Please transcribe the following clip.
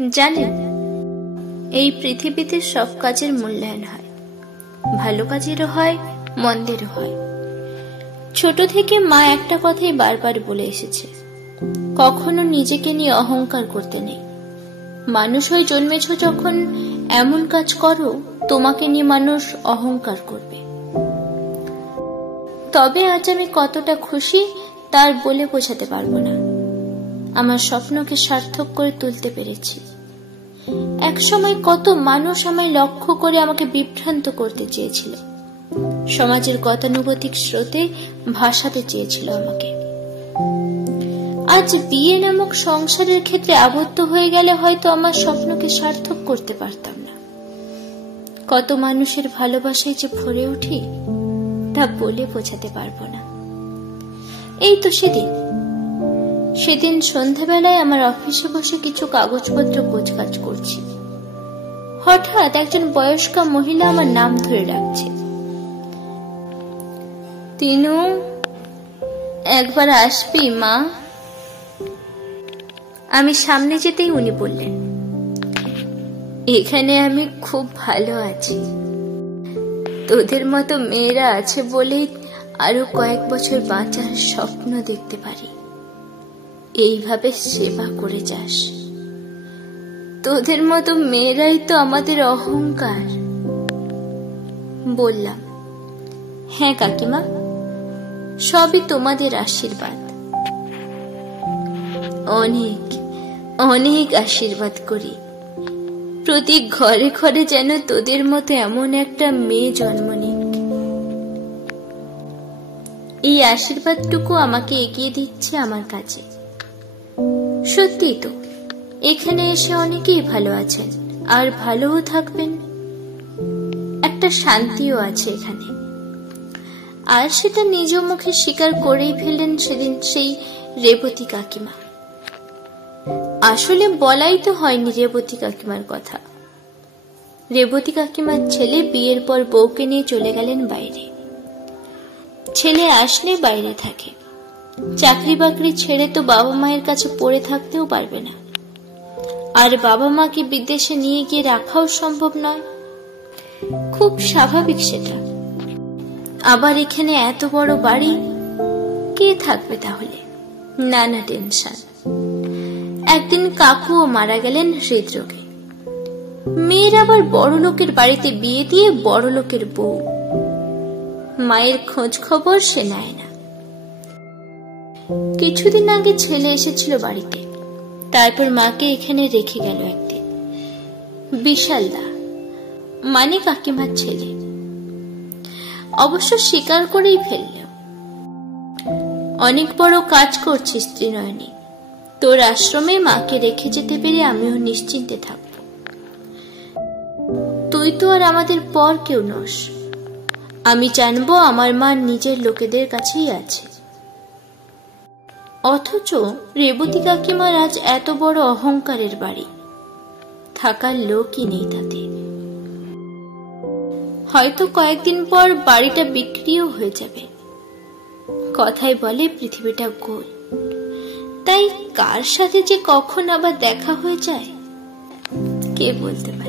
জানেন, এই পৃথিবীতে সব কাজের মূল্যায়ন হয়, ভালো কাজেরও হয়, মন্দেরও হয়। ছোট থেকে মা একটা কথাই বারবার বলে এসেছে, কখনো নিজেকে নিয়ে অহংকার করতে নেই। মানুষ হয়ে জন্মেছ যখন, এমন কাজ করো তোমাকে নিয়ে মানুষ অহংকার করবে। তবে আজ আমি কতটা খুশি তার বলে বোঝাতে পারবো না। আমার স্বপ্নকে সার্থক করে তুলতে পেরেছি। এক সময় কত মানুষ আমায় লক্ষ্য করে আমাকে বিভ্রান্ত করতে চেয়েছিল, সমাজের গতানুগতিক স্রোতে ভাসাতে চেয়েছিল আমাকে। আজ বিয়ে নামক সংসারের ক্ষেত্রে আবদ্ধ হয়ে গেলে হয়তো আমার স্বপ্নকে সার্থক করতে পারতাম না। কত মানুষের ভালোবাসায় যে ভরে উঠি তা বলে বোঝাতে পারবো না। এই তো সেদিন সন্ধ্যাবেলায় আমার অফিসে বসে কিছু কাগজপত্র গোছগাছ করছি। হঠাৎ একজন বয়স্কা মহিলা আমার নাম ধরে ডাকছে, তিনু, একবার আসবি মা? আমি সামনে যেতেই উনি বললেন, এখানে আমি খুব ভালো আছি। তোদের মতো মেয়েরা আছে বলেই আরো কয়েক বছর বাঁচার স্বপ্ন দেখতে পারি। এইভাবে সেবা করে যাস। তোদের মতো মেয়েরাই তো আমাদের অহংকার। বললাম, হ্যাঁ কাকিমা, সবই তোমাদের আশীর্বাদ। অনেক অনেক আশীর্বাদ করি। প্রতি ঘরে ঘরে যেন তোদের মতো এমন একটা মেয়ে জন্ম নিক। এই আশীর্বাদটুকু আমাকে এগিয়ে দিচ্ছে আমার কাছে। সত্যি তো, এখানে এসে অনেকেই ভালো আছেন, আর ভালোও থাকবেন। একটা শান্তিও আছে এখানে, আর সেটা নিজ মুখে স্বীকার করেই ফেললেন সেদিন সেই রেবতী কাকিমা। আসলে বলাই তো হয়নি রেবতী কাকিমার কথা। রেবতী কাকিমার ছেলে বিয়ের পর বউকে নিয়ে চলে গেলেন বাইরে। ছেলে আসলে বাইরে থাকে, চাকরি বাকরি ছেড়ে তো বাবা মায়ের কাছে পড়ে থাকতেও পারবে না, আর বাবা মাকে বিদেশে নিয়ে গিয়ে রাখাও সম্ভব নয়। খুব স্বাভাবিক সেটা। আবার এখানে এত বড় বাড়ি, কে থাকবে তাহলে? নানা টেনশন। একদিন কাকুও মারা গেলেন হৃদরোগে। মেয়ের আবার বড় লোকের বাড়িতে বিয়ে দিয়ে বড় লোকের বউ। মায়ের খোঁজ খবর সে নেয় না। কিছুদিন আগে ছেলে এসেছিল বাড়িতে, তারপর মাকে এখানে রেখে গেল একদিন। বিশাল দা, মানে কাকিমার ছেলে, অবশ্য স্বীকার করেই ফেলল, অনেক বড় কাজ করছিস ত্রিনয়নী। তোর আশ্রমে মাকে রেখে যেতে পেরে আমিও নিশ্চিন্তে থাকব। তুই তো আর আমাদের পর কেউ নস। আমি জানবো আমার মা নিজের লোকেদের কাছেই আছে। অথচ রেবতী কাকিমার আজ এত বড় অহংকারের বাড়ি, থাকার লোকই নেই তাতে। হয়তো কয়েকদিন পর বাড়িটা বিক্রিও হয়ে যাবে। কথায় বলে পৃথিবীটা গোল, তাই কার সাথে যে কখন আবার দেখা হয়ে যায় কে বলতে পারে।